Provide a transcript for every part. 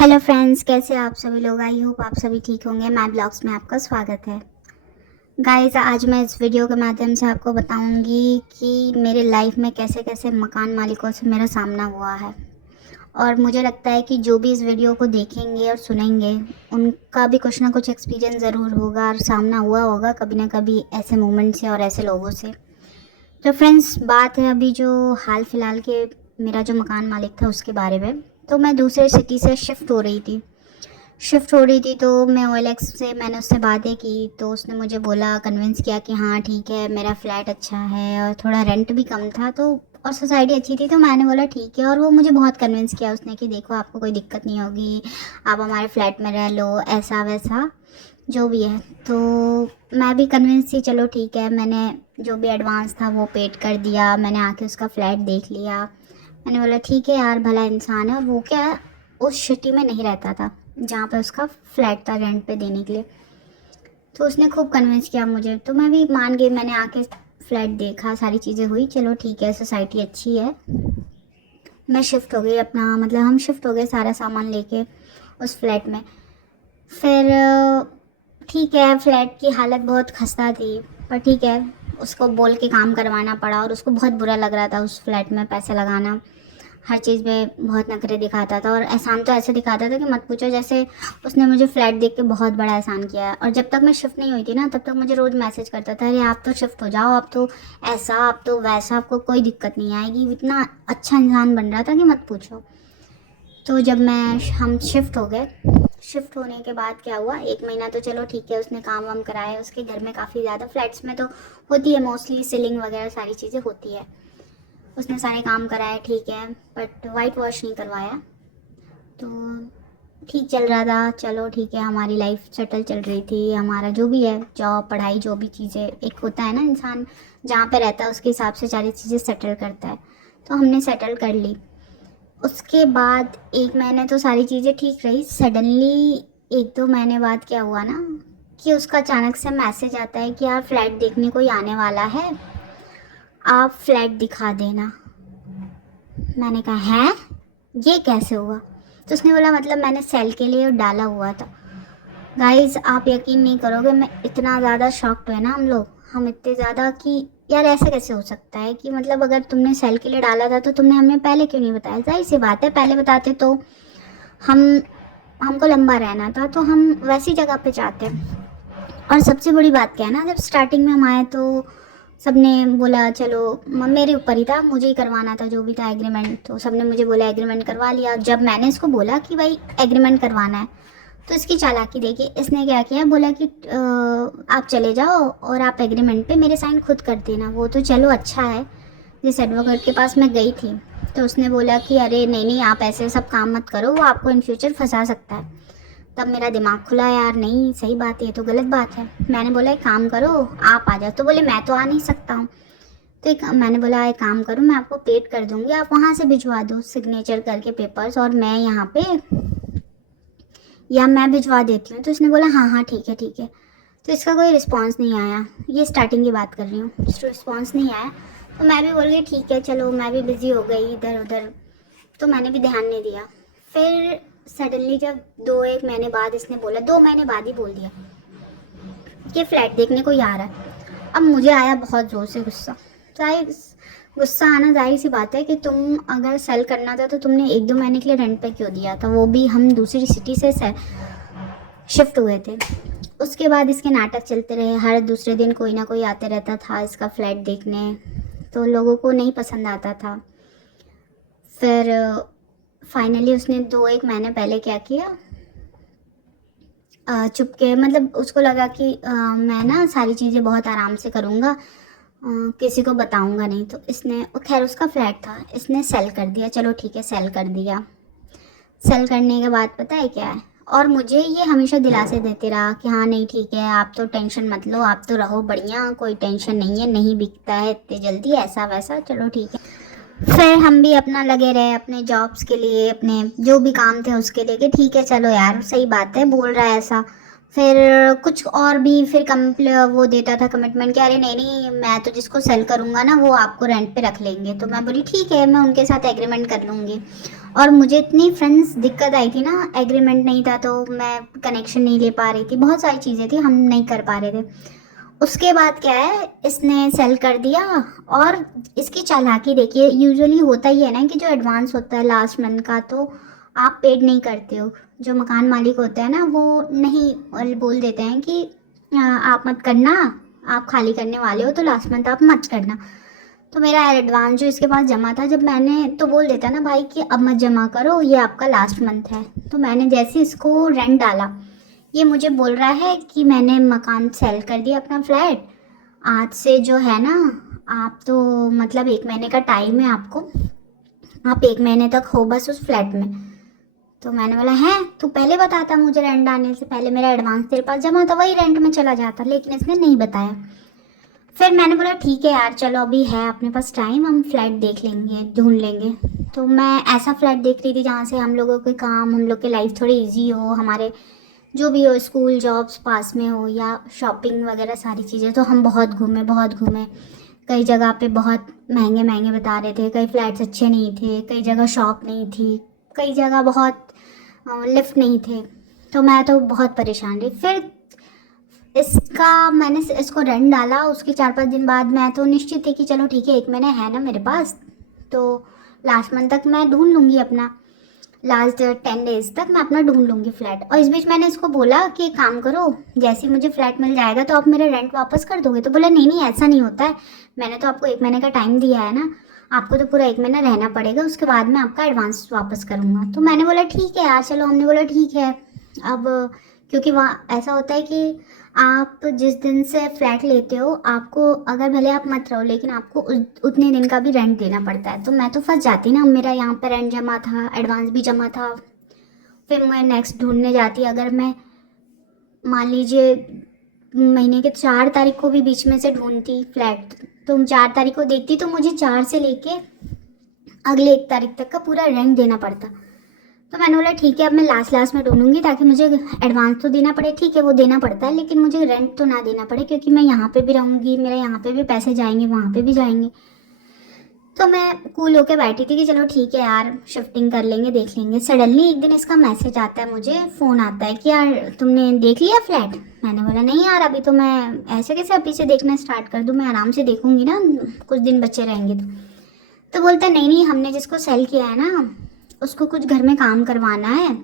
Hello friends, कैसे आप सभी लोग। आई होप आप सभी ठीक होंगे। मैं ब्लॉग्स में आपका स्वागत है। गाइस, आज मैं इस वीडियो के माध्यम से आपको बताऊंगी कि मेरे लाइफ में कैसे कैसे मकान मालिकों से मेरा सामना हुआ है। और मुझे लगता है कि जो भी इस वीडियो को देखेंगे और सुनेंगे उनका भी कुछ ना कुछ एक्सपीरियंस ज़रूर होगा और सामना हुआ होगा कभी ना कभी ऐसे मोमेंट से और ऐसे लोगों से। तो फ्रेंड्स, बात है अभी जो हाल फिलहाल के मेरा जो मकान मालिक था उसके बारे में। तो मैं दूसरे सिटी से शिफ्ट हो रही थी तो मैं OLX से मैंने उससे बातें की तो उसने मुझे बोला, कन्विंस किया कि हाँ ठीक है, मेरा फ्लैट अच्छा है और थोड़ा रेंट भी कम था तो और सोसाइटी अच्छी थी। तो मैंने बोला ठीक है, और वो मुझे बहुत कन्विंस किया उसने कि देखो आपको कोई दिक्कत नहीं होगी, आप हमारे फ्लैट में रह लो, ऐसा वैसा जो भी है। तो मैं भी कन्विंस थी, चलो ठीक है। मैंने जो भी एडवांस था वो पेड कर दिया। मैंने आके उसका फ्लैट देख लिया। मैंने बोला ठीक है यार, भला इंसान है। और वो क्या, उस सिटी में नहीं रहता था जहाँ पे उसका फ्लैट था रेंट पे देने के लिए। तो उसने खूब कन्विंस किया मुझे, तो मैं भी मान गई। मैंने आके फ्लैट देखा, सारी चीज़ें हुई, चलो ठीक है, सोसाइटी अच्छी है। मैं शिफ्ट हो गई अपना, मतलब हम शिफ्ट हो गए सारा सामान लेके उस फ्लैट में। फिर ठीक है, फ्लैट की हालत बहुत खस्ता थी, पर ठीक है, उसको बोल के काम करवाना पड़ा। और उसको बहुत बुरा लग रहा था उस फ्लैट में पैसे लगाना। हर चीज़ में बहुत नखरे दिखाता था और एहसान तो ऐसे दिखाता था कि मत पूछो। जैसे उसने मुझे फ्लैट देख के बहुत बड़ा एहसान किया है। और जब तक मैं शिफ्ट नहीं हुई थी ना, तब तक मुझे रोज़ मैसेज करता था, अरे आप तो शिफ्ट हो जाओ, आप तो ऐसा, आप तो वैसा, आपको कोई दिक्कत नहीं आएगी। इतना अच्छा इंसान बन रहा था कि मत पूछो। तो जब हम शिफ्ट हो गए, शिफ्ट होने के बाद क्या हुआ, 1 महीना तो चलो ठीक है, उसने काम वाम कराया। उसके घर में काफ़ी ज़्यादा, फ्लैट्स में तो होती है मोस्टली सीलिंग वगैरह सारी चीज़ें होती है। उसने सारे काम कराए ठीक है, बट वाइट वॉश नहीं करवाया। तो ठीक चल रहा था, चलो ठीक है, हमारी लाइफ सेटल चल रही थी। हमारा जो भी है, जॉब, पढ़ाई, जो भी चीज़ें एक होता है ना, इंसान जहाँ पे रहता है उसके हिसाब से सारी चीज़ें सेटल करता है। तो हमने सेटल कर ली। उसके बाद 1 महीने तो सारी चीज़ें ठीक रही। सडनली 1-2 महीने बाद क्या हुआ ना, कि उसका अचानक से मैसेज आता है कि यार फ्लैट देखने कोई आने वाला है, आप फ्लैट दिखा देना। मैंने कहा है, ये कैसे हुआ। तो उसने बोला मतलब मैंने सेल के लिए डाला हुआ था। गाइस, आप यकीन नहीं करोगे, मैं इतना ज़्यादा शॉक्ड हुए ना, हम इतने ज़्यादा कि यार ऐसा कैसे हो सकता है कि मतलब अगर तुमने सेल के लिए डाला था तो तुमने हमें पहले क्यों नहीं बताया। जाहिर सी बात है, पहले बताते तो हम हमको लंबा रहना था तो हम वैसी जगह पे चाहते। और सबसे बड़ी बात क्या है ना, जब स्टार्टिंग में हम आए तो सबने बोला चलो, मेरे ऊपर ही था, मुझे ही करवाना था जो भी था एग्रीमेंट। तो सबने मुझे बोला एग्रीमेंट करवा लिया। जब मैंने इसको बोला कि भाई एग्रीमेंट करवाना है, तो इसकी चालाकी देखिए, इसने क्या किया, बोला कि आप चले जाओ और आप एग्रीमेंट पे मेरे साइन खुद कर देना। वो तो चलो अच्छा है, जिस एडवोकेट के पास मैं गई थी तो उसने बोला कि अरे नहीं नहीं, आप ऐसे सब काम मत करो, वो आपको इन फ्यूचर फंसा सकता है। तब मेरा दिमाग खुला, यार नहीं सही बात है, ये तो गलत बात है। मैंने बोला एक काम करो, आप आ जाओ। तो बोले मैं तो आ नहीं सकता हूँ। तो एक मैंने बोला एक काम करो, मैं आपको पेड कर दूंगी, आप वहाँ से भिजवा दो सिग्नेचर करके पेपर्स, और मैं यहाँ पे, या मैं भिजवा देती हूँ। तो उसने बोला हाँ हाँ ठीक है ठीक है। तो इसका कोई रिस्पांस नहीं आया, ये स्टार्टिंग की बात कर रही हूँ, रिस्पांस नहीं आया। तो मैं भी बोल गई ठीक है चलो, मैं भी बिज़ी हो गई इधर उधर, तो मैंने भी ध्यान नहीं दिया। फिर सडनली जब 2-1 महीने बाद इसने बोला, 2 महीने बाद ही बोल दिया कि फ्लैट देखने को ही आ रहा है। अब मुझे आया बहुत ज़ोर से गुस्सा। जाहिर गुस्सा आना जाहिर सी बात है कि तुम अगर सेल करना था तो तुमने 1-2 महीने के लिए रेंट पे क्यों दिया था, वो भी हम दूसरी सिटी से शिफ्ट हुए थे। उसके बाद इसके नाटक चलते रहे, हर दूसरे दिन कोई ना कोई आते रहता था इसका फ्लैट देखने, तो लोगों को नहीं पसंद आता था। फिर फाइनली उसने 2-1 महीने पहले क्या किया, चुपके, मतलब उसको लगा कि मैं ना सारी चीज़ें बहुत आराम से करूँगा, किसी को बताऊँगा नहीं। तो इसने, खैर उसका फ्लैट था, इसने सेल कर दिया। चलो ठीक है, सेल कर दिया। सेल करने के बाद पता है क्या है, और मुझे ये हमेशा दिलासे देते रहा कि हाँ नहीं ठीक है, आप तो टेंशन मत लो, आप तो रहो बढ़िया, कोई टेंशन नहीं है, नहीं बिकता है इतने जल्दी, ऐसा वैसा, चलो ठीक है। फिर हम भी अपना लगे रहे अपने जॉब्स के लिए, अपने जो भी काम थे उसके लिए, कि ठीक है चलो यार सही बात है, बोल रहा है ऐसा, फिर कुछ और भी फिर वो देता था कमिटमेंट कि अरे नहीं नहीं, मैं तो जिसको सेल करूँगा ना वो आपको रेंट पे रख लेंगे। तो मैं बोली ठीक है, मैं उनके साथ एग्रीमेंट कर लूँगी। और मुझे इतनी फ्रेंड्स दिक्कत आई थी ना, एग्रीमेंट नहीं था तो मैं कनेक्शन नहीं ले पा रही थी, बहुत सारी चीज़ें थी, हम नहीं कर पा रहे थे। उसके बाद क्या है, इसने सेल कर दिया। और इसकी चालाकी देखिए, यूजुअली होता ही है ना कि जो एडवांस होता है लास्ट मंथ का, तो आप पेड नहीं करते हो। जो मकान मालिक होते हैं ना वो नहीं, और बोल देते हैं कि आप मत करना, आप खाली करने वाले हो तो लास्ट मंथ आप मत करना। तो मेरा एडवांस जो इसके पास जमा था, जब मैंने तो बोल देता ना भाई कि अब मत जमा करो, ये आपका लास्ट मंथ है। तो मैंने जैसे इसको रेंट डाला, ये मुझे बोल रहा है कि मैंने मकान सेल कर दिया अपना फ्लैट, आज से जो है ना, आप तो मतलब 1 महीने का टाइम है आपको, आप 1 महीने तक हो बस उस फ्लैट में। तो मैंने बोला है, तू पहले बताता, मुझे रेंट आने से पहले मेरा एडवांस तेरे पास जमा था, वही रेंट में चला जाता, लेकिन इसने नहीं बताया। फिर मैंने बोला ठीक है यार, चलो अभी है अपने पास टाइम, हम फ्लैट देख लेंगे, ढूंढ लेंगे। तो मैं ऐसा फ्लैट देख रही थी जहाँ से हम लोगों के काम, हम लोग की लाइफ थोड़ी इजी हो, हमारे जो भी हो, स्कूल जॉब्स पास में हो या शॉपिंग वगैरह सारी चीज़ें। तो हम बहुत घूमे, बहुत घूमे। कई जगह पे बहुत महंगे महंगे बता रहे थे, कई फ्लैट्स अच्छे नहीं थे, कई जगह शॉप नहीं थी, कई जगह बहुत लिफ्ट नहीं थे। तो मैं तो बहुत परेशान रही। फिर मैंने इसको रेंट डाला, उसके 4-5 दिन बाद मैं तो निश्चित थी कि चलो ठीक है, 1 महीना है ना मेरे पास, तो लास्ट मंथ तक मैं ढूंढ लूँगी अपना, लास्ट 10 डेज तक मैं अपना ढूंढ लूँगी फ्लैट। और इस बीच मैंने इसको बोला कि एक काम करो, जैसे ही मुझे फ्लैट मिल जाएगा तो आप मेरा रेंट वापस कर दोगे। तो बोला नहीं नहीं, ऐसा नहीं होता है, मैंने तो आपको 1 महीने का टाइम दिया है ना, आपको तो पूरा 1 महीना रहना पड़ेगा, उसके बाद मैं आपका एडवांस वापस करूँगा। तो मैंने बोला ठीक है यार, चलो, हमने बोला ठीक है। अब क्योंकि वहाँ ऐसा होता है कि आप जिस दिन से फ्लैट लेते हो, आपको अगर भले आप मत रहो, लेकिन आपको उतने दिन का भी रेंट देना पड़ता है। तो मैं तो फंस जाती ना, मेरा यहाँ पर रेंट जमा था, एडवांस भी जमा था, फिर मैं नेक्स्ट ढूंढने जाती, अगर मैं मान लीजिए महीने के 4 तारीख को भी बीच में से ढूंढती फ्लैट, तो 4 तारीख को देखती तो मुझे 4 से लेके अगले 1 तारीख तक का पूरा रेंट देना पड़ता। तो मैंने बोला ठीक है, अब मैं लास्ट लास्ट में ढूंढूंगी ताकि मुझे एडवांस तो देना पड़े, ठीक है वो देना पड़ता है, लेकिन मुझे रेंट तो ना देना पड़े, क्योंकि मैं यहाँ पे भी रहूँगी, मेरे यहाँ पे भी पैसे जाएंगे, वहाँ पे भी जाएंगे। तो मैं कूल होके बैठी थी कि चलो ठीक है यार, शिफ्टिंग कर लेंगे, देख लेंगे। सडनली एक दिन इसका मैसेज आता है, मुझे फ़ोन आता है कि यार तुमने देख लिया फ्लैट। मैंने बोला नहीं यार, अभी तो मैं ऐसे कैसे अभी से देखना स्टार्ट कर दूँ, मैं आराम से देखूंगी ना, कुछ दिन बच्चे रहेंगे तो बोलता नहीं नहीं, हमने जिसको सेल किया है ना, उसको कुछ घर में काम करवाना है,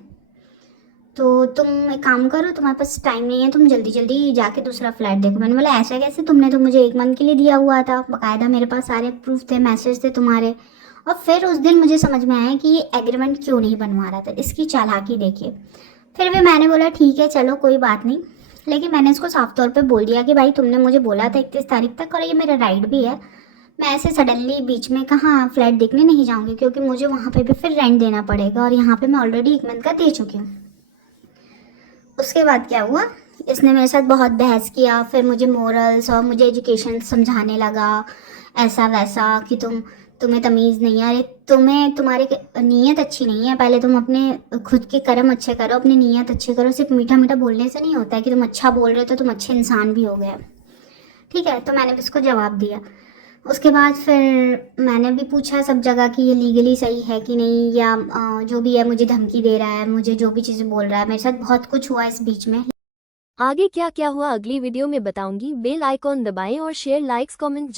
तो तुम एक काम करो, तुम्हारे पास टाइम नहीं है, तुम जल्दी जल्दी जाके दूसरा फ्लैट देखो। मैंने बोला ऐसा कैसे, तुमने तो मुझे 1 मंथ के लिए दिया हुआ था, बाकायदा मेरे पास सारे प्रूफ थे, मैसेज थे तुम्हारे। और फिर उस दिन मुझे समझ में आया कि ये एग्रीमेंट क्यों नहीं बनवा रहा था, इसकी चालाकी देखिए। फिर भी मैंने बोला ठीक है चलो कोई बात नहीं, लेकिन मैंने इसको साफ तौर पे बोल दिया कि भाई तुमने मुझे बोला था 31 तारीख तक, और ये मेरा राइट भी है, मैं ऐसे सडनली बीच में कहाँ फ्लैट देखने नहीं जाऊँगी, क्योंकि मुझे वहाँ पे भी फिर रेंट देना पड़ेगा, और यहाँ पे मैं ऑलरेडी 1 मंथ का दे चुकी हूँ। उसके बाद क्या हुआ, इसने मेरे साथ बहुत बहस किया, फिर मुझे मोरल्स और मुझे एजुकेशन समझाने लगा, ऐसा वैसा कि तुम्हें तमीज़ नहीं है, अरे तुम्हें तुम्हारी नीयत अच्छी नहीं है, पहले तुम अपने खुद के कर्म अच्छे करो, अपनी नीयत अच्छी करो, सिर्फ मीठा मीठा बोलने से नहीं होता है कि तुम अच्छा बोल रहे हो तो तुम अच्छे इंसान भी हो गए। ठीक है, तो मैंने भी उसको जवाब दिया। उसके बाद फिर मैंने भी पूछा सब जगह कि ये लीगली सही है कि नहीं, या जो भी है मुझे धमकी दे रहा है, मुझे जो भी चीज़ें बोल रहा है, मेरे साथ बहुत कुछ हुआ इस बीच में। आगे क्या क्या हुआ अगली वीडियो में बताऊंगी। बेल आइकॉन दबाएं और शेयर लाइक्स कमेंट